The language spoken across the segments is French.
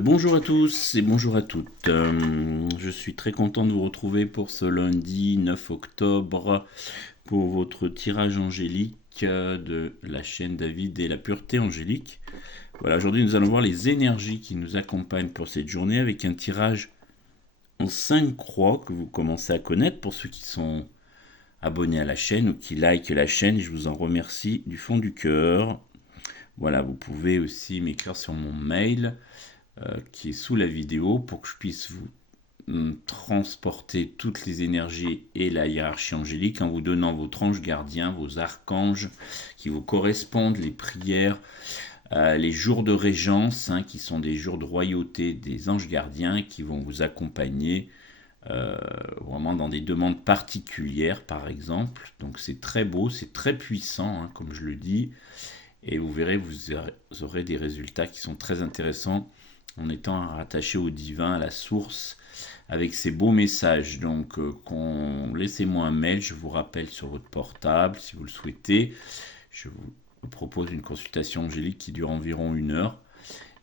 Bonjour à tous et bonjour à toutes. Je suis très content de vous retrouver pour ce lundi 9 octobre pour votre tirage angélique de la chaîne David et la pureté angélique. Voilà, aujourd'hui nous allons voir les énergies qui nous accompagnent pour cette journée avec un tirage en 5 croix que vous commencez à connaître pour ceux qui sont abonnés à la chaîne ou qui likent la chaîne. Je vous en remercie du fond du cœur. Voilà, vous pouvez aussi m'écrire sur mon mail qui est sous la vidéo pour que je puisse vous transporter toutes les énergies et la hiérarchie angélique en vous donnant vos anges gardiens, vos archanges qui vous correspondent, les prières, les jours de régence qui sont des jours de royauté des anges gardiens qui vont vous accompagner vraiment dans des demandes particulières par exemple. Donc c'est très beau, c'est très puissant comme je le dis, et vous verrez, vous aurez des résultats qui sont très intéressants en étant rattaché au divin, à la source, avec ces beaux messages. Donc, laissez-moi un mail, je vous rappelle sur votre portable, si vous le souhaitez. Je vous propose une consultation angélique qui dure environ 1 heure.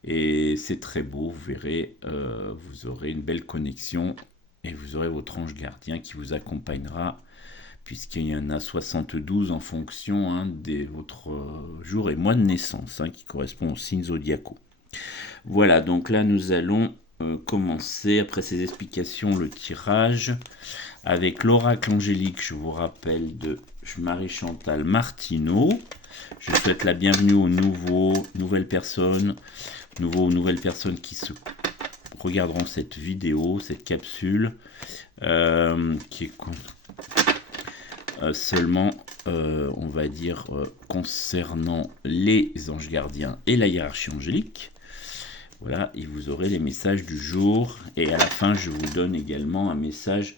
Et c'est très beau, vous verrez, vous aurez une belle connexion et vous aurez votre ange gardien qui vous accompagnera, puisqu'il y en a 72 en fonction de votre jour et mois de naissance, qui correspond aux signes zodiacaux. Voilà, donc là nous allons commencer, après ces explications, le tirage avec l'oracle angélique, je vous rappelle, de Marie-Chantal Martineau. Je souhaite la bienvenue aux nouvelles personnes qui se regarderont cette vidéo, cette capsule, qui est seulement, on va dire, concernant les anges gardiens et la hiérarchie angélique. Voilà, et vous aurez les messages du jour. Et à la fin, je vous donne également un message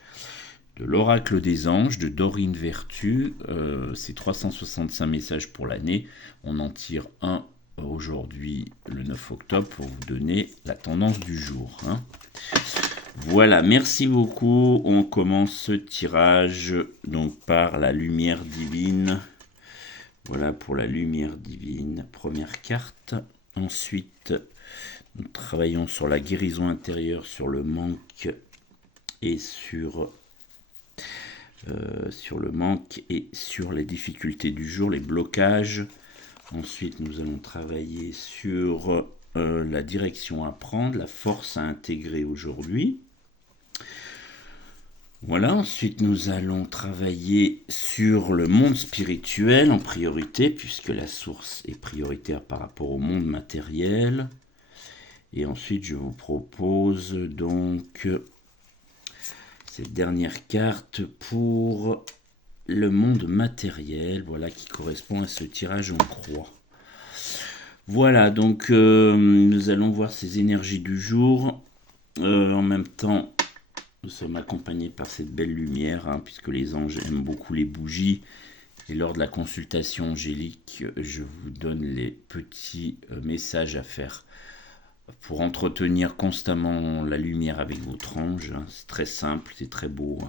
de l'oracle des anges de Dorine Vertu. C'est 365 messages pour l'année. On en tire un aujourd'hui, le 9 octobre, pour vous donner la tendance du jour. Voilà, merci beaucoup. On commence ce tirage donc par la lumière divine. Voilà pour la lumière divine, première carte. Ensuite, nous travaillons sur la guérison intérieure, sur le manque et sur les difficultés du jour, les blocages. Ensuite, nous allons travailler sur la direction à prendre, la force à intégrer aujourd'hui. Voilà, ensuite nous allons travailler sur le monde spirituel en priorité, puisque la source est prioritaire par rapport au monde matériel. Et ensuite, je vous propose donc cette dernière carte pour le monde matériel, voilà, qui correspond à ce tirage en croix. Voilà, donc nous allons voir ces énergies du jour. En même temps, nous sommes accompagnés par cette belle lumière, puisque les anges aiment beaucoup les bougies. Et lors de la consultation angélique, je vous donne les petits messages à faire pour entretenir constamment la lumière avec votre ange. C'est très simple, c'est très beau.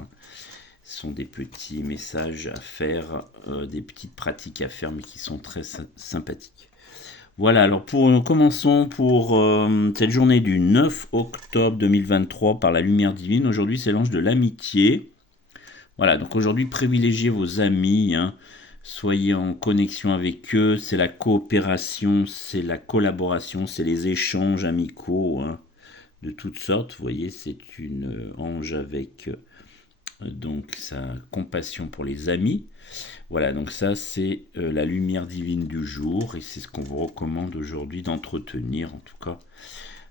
Ce sont des petits messages à faire, des petites pratiques à faire, mais qui sont très sympathiques. Voilà, alors commençons pour cette journée du 9 octobre 2023 par la lumière divine. Aujourd'hui, c'est l'ange de l'amitié. Voilà, donc aujourd'hui, privilégiez vos amis, soyez en connexion avec eux. C'est la coopération, c'est la collaboration, c'est les échanges amicaux de toutes sortes. Vous voyez, c'est une ange avec donc sa compassion pour les amis. Voilà, donc ça c'est la lumière divine du jour, et c'est ce qu'on vous recommande aujourd'hui d'entretenir, en tout cas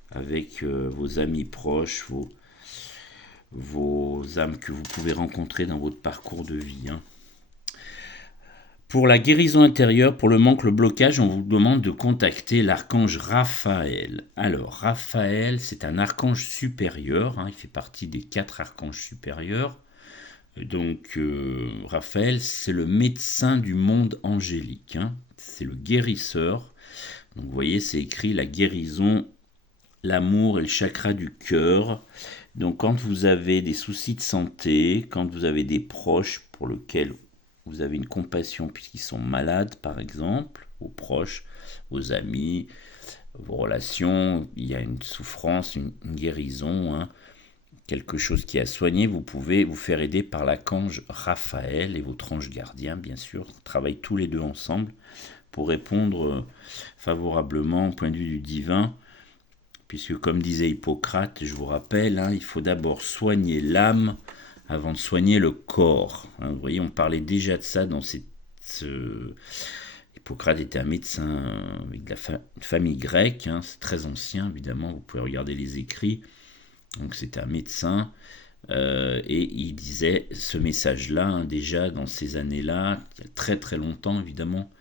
avec vos amis proches, vos âmes que vous pouvez rencontrer dans votre parcours de vie. Pour la guérison intérieure, pour le manque, le blocage, on vous demande de contacter l'archange Raphaël. Alors, Raphaël, c'est un archange supérieur, il fait partie des 4 archanges supérieurs. Donc, Raphaël, c'est le médecin du monde angélique, c'est le guérisseur. Donc, vous voyez, c'est écrit la guérison, l'amour et le chakra du cœur. Donc, quand vous avez des soucis de santé, quand vous avez des proches pour lesquels vous avez une compassion puisqu'ils sont malades, par exemple, vos proches, vos amis, vos relations, il y a une souffrance, une guérison, hein, quelque chose qui est à soigner, vous pouvez vous faire aider par l'archange Raphaël et votre ange gardien, bien sûr. Travaillent tous les deux ensemble pour répondre favorablement au point de vue du divin, puisque comme disait Hippocrate, je vous rappelle, hein, il faut d'abord soigner l'âme avant de soigner le corps. Hein, vous voyez, on parlait déjà de ça dans Hippocrate était un médecin avec de la famille grecque, hein, c'est très ancien évidemment, vous pouvez regarder les écrits. Donc c'était un médecin et il disait ce message-là, hein, déjà dans ces années-là, il y a très très longtemps évidemment.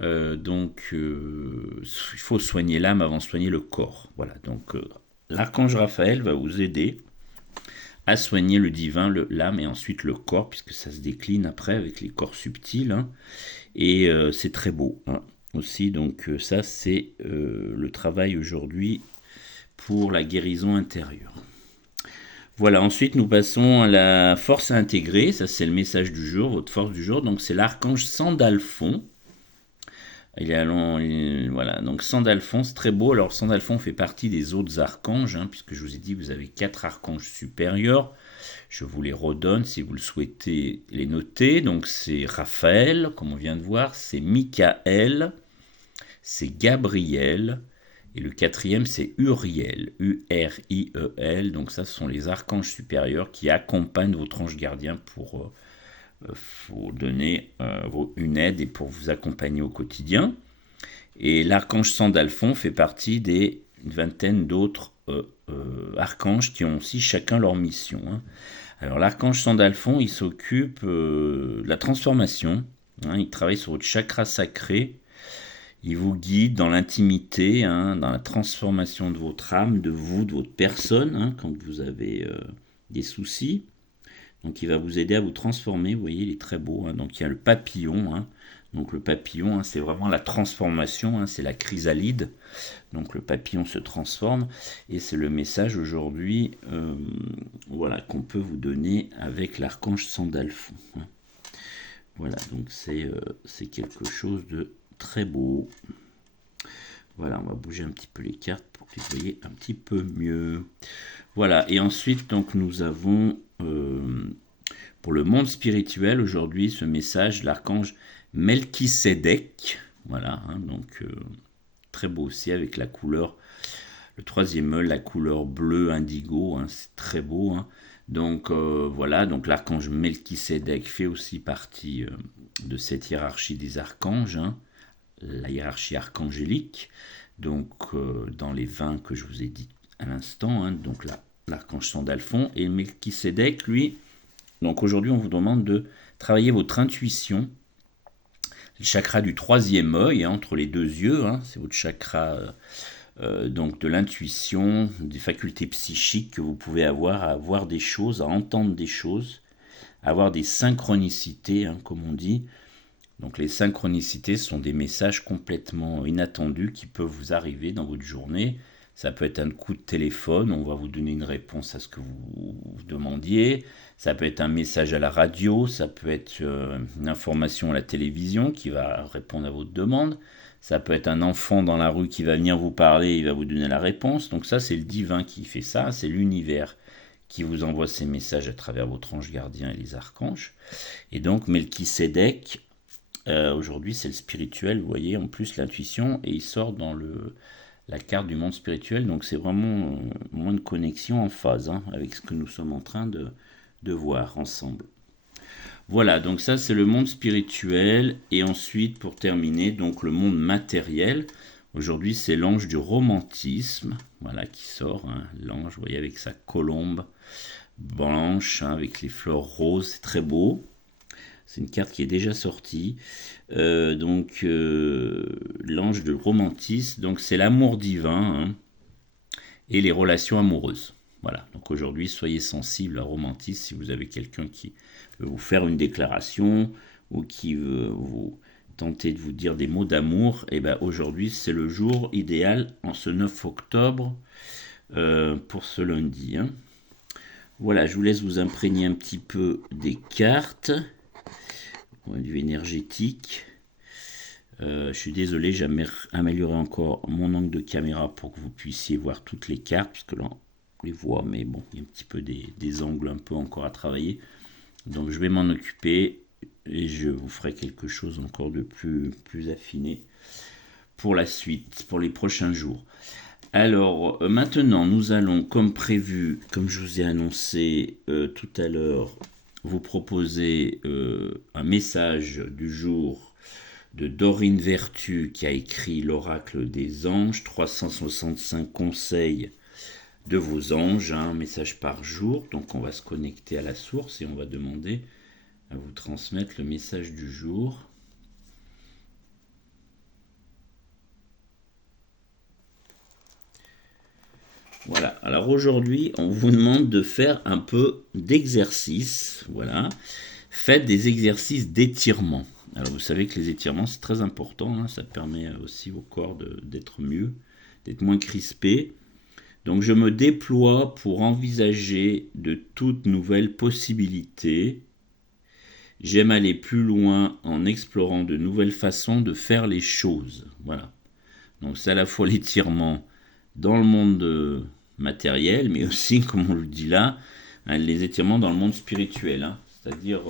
Il faut soigner l'âme avant de soigner le corps. Voilà, donc l'archange Raphaël va vous aider à soigner le divin, l'âme et ensuite le corps, puisque ça se décline après avec les corps subtils. Hein, et c'est très beau hein, aussi. Donc ça c'est le travail aujourd'hui pour la guérison intérieure. Voilà, ensuite nous passons à la force à intégrer, ça c'est le message du jour, votre force du jour, donc c'est l'archange Sandalphon. Voilà, donc Sandalphon, c'est très beau. Alors Sandalphon fait partie des autres archanges, hein, puisque je vous ai dit vous avez 4 archanges supérieurs. Je vous les redonne si vous le souhaitez les noter. Donc c'est Raphaël, comme on vient de voir, c'est Michael, c'est Gabriel, et le 4e, c'est Uriel, U-R-I-E-L. Donc ça, ce sont les archanges supérieurs qui accompagnent votre ange gardien pour vous donner une aide et pour vous accompagner au quotidien. Et l'archange Sandalphon fait partie des vingtaine d'autres archanges qui ont aussi chacun leur mission. Hein. Alors l'archange Sandalphon, il s'occupe de la transformation. Hein, il travaille sur votre chakra sacré. Il vous guide dans l'intimité, hein, dans la transformation de votre âme, de vous, de votre personne, hein, quand vous avez des soucis. Donc il va vous aider à vous transformer, vous voyez, il est très beau. Hein. Donc il y a le papillon. Hein. Donc le papillon, hein, c'est vraiment la transformation, hein, c'est la chrysalide. Donc le papillon se transforme. Et c'est le message aujourd'hui voilà, qu'on peut vous donner avec l'archange Sandalphon. Hein. Voilà, donc c'est quelque chose de très beau. Voilà, on va bouger un petit peu les cartes pour que vous voyez un petit peu mieux. Voilà, et ensuite, donc, nous avons pour le monde spirituel aujourd'hui ce message de l'archange Melchisédek. Voilà, hein, donc très beau aussi avec la couleur, le 3e œil, la couleur bleu indigo, hein, c'est très beau. Hein. Donc voilà, donc l'archange Melchisédek fait aussi partie de cette hiérarchie des archanges, hein, la hiérarchie archangélique, donc dans les 20 que je vous ai dit à l'instant, hein, donc l'archange Sandalphon et Melchisédek, lui, donc aujourd'hui on vous demande de travailler votre intuition, le chakra du 3e œil, hein, entre les deux yeux, hein, c'est votre chakra donc de l'intuition, des facultés psychiques que vous pouvez avoir à voir des choses, à entendre des choses, à avoir des synchronicités, hein, comme on dit. Donc les synchronicités sont des messages complètement inattendus qui peuvent vous arriver dans votre journée. Ça peut être un coup de téléphone, on va vous donner une réponse à ce que vous demandiez. Ça peut être un message à la radio, ça peut être une information à la télévision qui va répondre à votre demande. Ça peut être un enfant dans la rue qui va venir vous parler, il va vous donner la réponse. Donc ça, c'est le divin qui fait ça, c'est l'univers qui vous envoie ces messages à travers votre ange gardien et les archanges. Et donc Melchisédek, aujourd'hui, c'est le spirituel, vous voyez, en plus l'intuition, et il sort dans la carte du monde spirituel, donc c'est vraiment une connexion en phase hein, avec ce que nous sommes en train de voir ensemble. Voilà, donc ça c'est le monde spirituel, et ensuite pour terminer, donc le monde matériel. Aujourd'hui c'est l'ange du romantisme, voilà qui sort, hein, l'ange, vous voyez avec sa colombe blanche, hein, avec les fleurs roses, c'est très beau. C'est une carte qui est déjà sortie. L'ange de romantisme, donc c'est l'amour divin hein, et les relations amoureuses. Voilà, donc aujourd'hui, soyez sensible à romantisme si vous avez quelqu'un qui veut vous faire une déclaration ou qui veut vous tenter de vous dire des mots d'amour. Et bien aujourd'hui, c'est le jour idéal en ce 9 octobre pour ce lundi. Hein. Voilà, je vous laisse vous imprégner un petit peu des cartes. Point de vue énergétique. Je suis désolé, j'ai amélioré encore mon angle de caméra pour que vous puissiez voir toutes les cartes, puisque là on les voit, mais bon, il y a un petit peu des angles un peu encore à travailler. Donc je vais m'en occuper et je vous ferai quelque chose encore de plus affiné pour la suite, pour les prochains jours. Alors maintenant nous allons, comme prévu, comme je vous ai annoncé tout à l'heure, vous proposer un message du jour de Dorine Vertu qui a écrit l'oracle des anges, 365 conseils de vos anges, un message par jour. Donc on va se connecter à la source et on va demander à vous transmettre le message du jour. Voilà, alors aujourd'hui on vous demande de faire un peu d'exercice. Voilà, faites des exercices d'étirement. Alors vous savez que les étirements c'est très important, hein, ça permet aussi au corps d'être mieux, d'être moins crispé. Donc je me déploie pour envisager de toutes nouvelles possibilités. J'aime aller plus loin en explorant de nouvelles façons de faire les choses. Voilà. Donc c'est à la fois l'étirement dans le monde matériel, mais aussi, comme on le dit là, les étirements dans le monde spirituel. Hein. C'est-à-dire,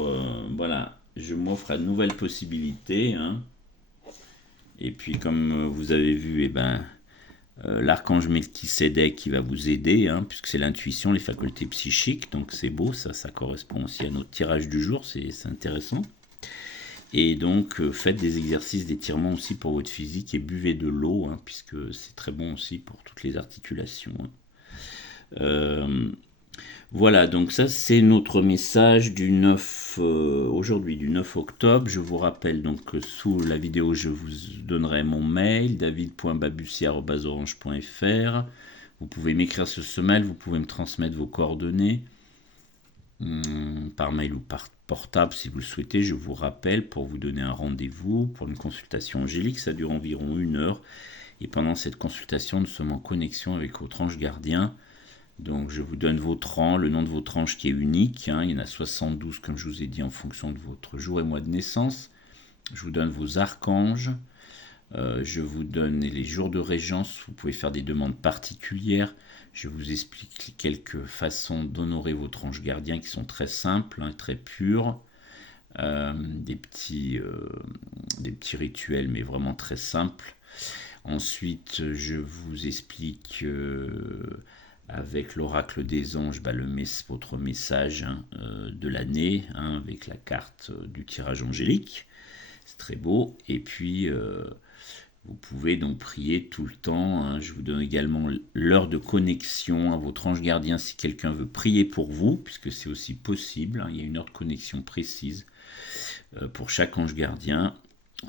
voilà, je m'offre à de nouvelles possibilités. Hein. Et puis, comme vous avez vu, eh ben, l'archange Melchisédek qui va vous aider, hein, puisque c'est l'intuition, les facultés psychiques. Donc, c'est beau, ça correspond aussi à notre tirage du jour, c'est intéressant. Et donc, faites des exercices d'étirement aussi pour votre physique et buvez de l'eau, hein, puisque c'est très bon aussi pour toutes les articulations. Hein. Voilà, donc ça c'est notre message du 9, aujourd'hui du 9 octobre. Je vous rappelle donc que sous la vidéo je vous donnerai mon mail, david.babussi@orange.fr. Vous pouvez m'écrire sur ce mail, vous pouvez me transmettre vos coordonnées par mail ou par portable si vous le souhaitez. Je vous rappelle pour vous donner un rendez-vous pour une consultation angélique, ça dure environ 1 heure. Et pendant cette consultation, nous sommes en connexion avec votre ange gardien. Donc je vous donne votre rang, le nom de votre ange qui est unique, hein, il y en a 72 comme je vous ai dit en fonction de votre jour et mois de naissance. Je vous donne vos archanges, je vous donne les jours de régence, vous pouvez faire des demandes particulières. Je vous explique quelques façons d'honorer votre ange gardien qui sont très simples, hein, très pures. Des petits rituels mais vraiment très simples. Ensuite je vous explique avec l'oracle des anges, votre message hein, de l'année, hein, avec la carte du tirage angélique. C'est très beau. Et puis, vous pouvez donc prier tout le temps. Hein. Je vous donne également l'heure de connexion à votre ange gardien si quelqu'un veut prier pour vous, puisque c'est aussi possible. Hein. Il y a une heure de connexion précise pour chaque ange gardien.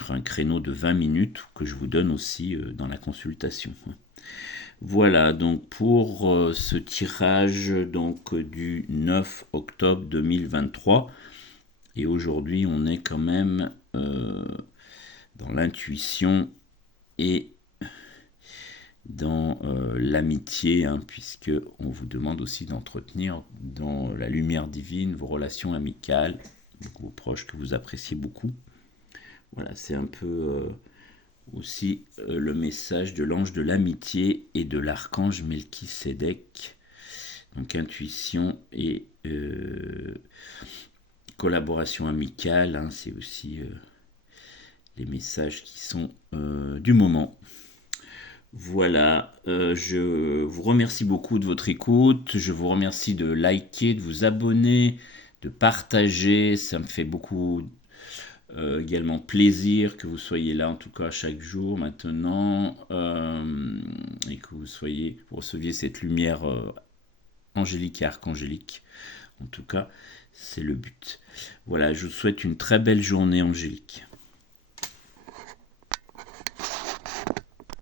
Un créneau de 20 minutes que je vous donne aussi dans la consultation. Voilà donc pour ce tirage donc du 9 octobre 2023 et aujourd'hui on est quand même dans l'intuition et dans l'amitié hein, puisque on vous demande aussi d'entretenir dans la lumière divine vos relations amicales, donc vos proches que vous appréciez beaucoup. Voilà, c'est un peu aussi le message de l'ange de l'amitié et de l'archange Melchisédek. Donc intuition et collaboration amicale, hein, c'est aussi les messages qui sont du moment. Voilà, je vous remercie beaucoup de votre écoute, je vous remercie de liker, de vous abonner, de partager, ça me fait beaucoup également plaisir que vous soyez là en tout cas chaque jour maintenant et que vous receviez cette lumière angélique et archangélique. En tout cas, c'est le but. Voilà, je vous souhaite une très belle journée angélique.